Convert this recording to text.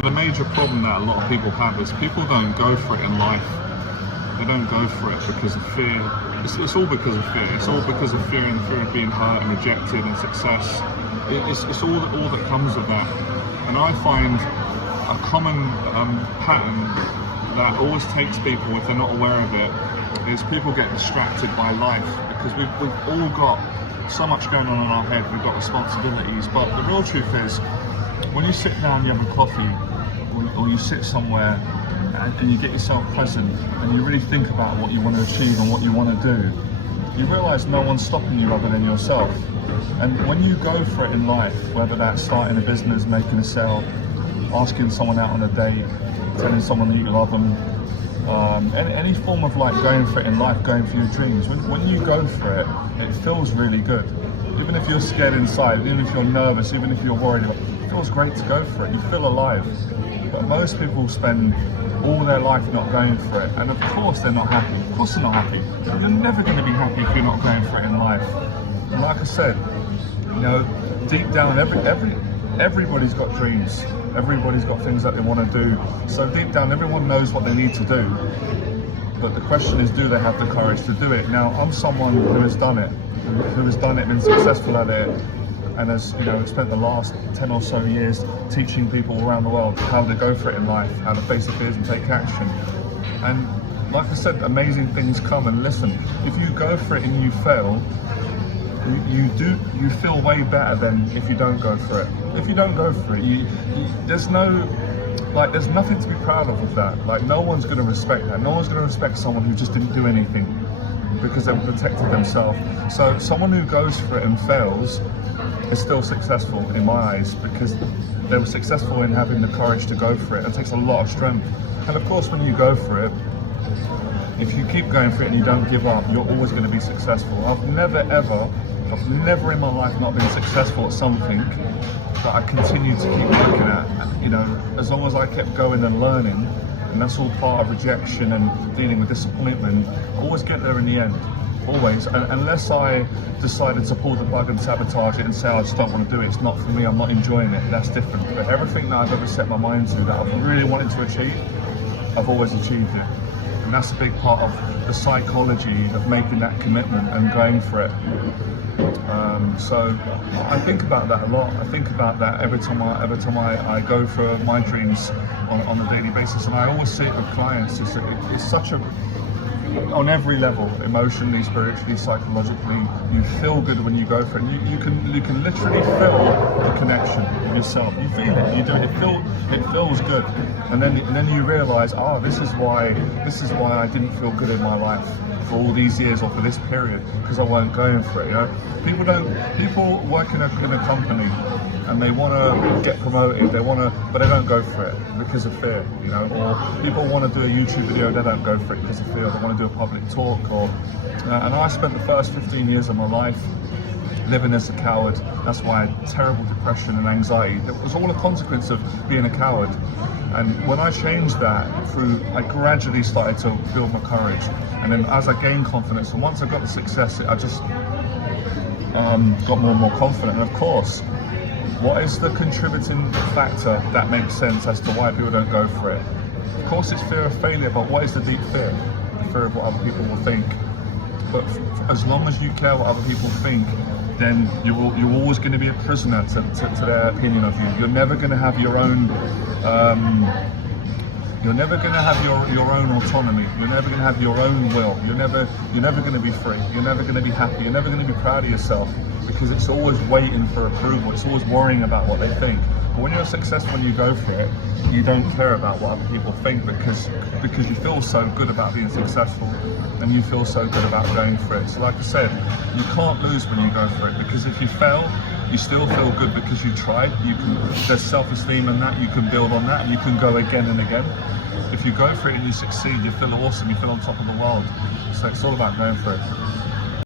the major problem that a lot of people have is people don't go for it in life. They don't go for it because of fear. It's all because of fear. It's all because of fear, and fear of being hurt and rejected and success. It's all that comes with that. And I find a common pattern that always takes people, if they're not aware of it, is people get distracted by life, because we've all got so much going on in our head. We've got responsibilities, but the real truth is, when you sit down, you have a coffee, or you sit somewhere and you get yourself present and you really think about what you want to achieve and what you want to do, you realise no one's stopping you other than yourself. And when you go for it in life, whether that's starting a business, making a sale, asking someone out on a date, telling someone that you love them, any form of like going for it in life, going for your dreams, when you go for it, it feels really good. Even if you're scared inside, even if you're nervous, even if you're worried, it feels great to go for it. You feel alive. But most people spend all their life not going for it, and of course they're not happy. Of course they're not happy. You're never going to be happy if you're not going for it in life. And like I said, you know, deep down, everybody's got dreams. Everybody's got things that they want to do. So deep down, everyone knows what they need to do. But the question is, do they have the courage to do it? Now, I'm someone who has done it, been successful at it, and has, you know, spent the last 10 or so years teaching people around the world how to go for it in life, how to face the fears and take action. And like I said, amazing things come. And listen, if you go for it and you fail, you feel way better than if you don't go for it. If you don't go for it, there's nothing to be proud of with that. Like, no one's going to respect that. No one's going to respect someone who just didn't do anything because they protected themselves. So someone who goes for it and fails is still successful in my eyes, because they were successful in having the courage to go for it. It takes a lot of strength. And of course, when you go for it, if you keep going for it and you don't give up, you're always going to be successful. I've never in my life not been successful at something that I continue to keep looking at. You know, as long as I kept going and learning, and that's all part of rejection and dealing with disappointment, I always get there in the end. Always. And unless I decided to pull the plug and sabotage it and say, I just don't want to do it, it's not for me, I'm not enjoying it, that's different. But everything that I've ever set my mind to that I've really wanted to achieve, I've always achieved it. And that's a big part of the psychology of making that commitment and going for it. So I think about that a lot. I think about that every time I go for my dreams on a daily basis. And I always say it with clients, it's such a, on every level, emotionally, spiritually, psychologically, you feel good when you go for it. You can literally feel the connection with yourself. You feel it. You do it. It feels good. And then you realise, this is why I didn't feel good in my life for all these years, or for this period, because I weren't going for it. You know, people work in a company and they want to get promoted, but they don't go for it because of fear. You know, or people want to do a YouTube video, they don't go for it because of fear. They want to do a public talk, and I spent the first 15 years of my life living as a coward. That's why I had terrible depression and anxiety. It was all a consequence of being a coward. And when I changed that I gradually started to build my courage. And then as I gained confidence, and once I got the success, I just got more and more confident. And of course, what is the contributing factor that makes sense as to why people don't go for it? Of course, it's fear of failure, but what is the deep fear? The fear of what other people will think. But as long as you care what other people think, then you're always going to be a prisoner to their opinion of you. You're never going to have your own. You're never going to have your own autonomy. You're never going to have your own will. You're never going to be free. You're never going to be happy. You're never going to be proud of yourself, because it's always waiting for approval. It's always worrying about what they think. But when you're successful and you go for it, you don't care about what other people think, because you feel so good about being successful, and you feel so good about going for it. So like I said, you can't lose when you go for it, because if you fail, you still feel good because you tried. There's self-esteem in that, you can build on that, and you can go again and again. If you go for it and you succeed, you feel awesome, you feel on top of the world. So it's all about going for it.